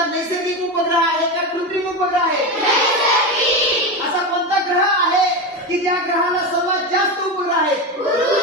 पृथ्वीचा नैसर्गिक उपग्रह आहे का कृत्रिम उपग्रह आहे? असा कोणता ग्रह आहे की ज्या ग्रहाला सर्वात जास्त उपग्रह आहेत?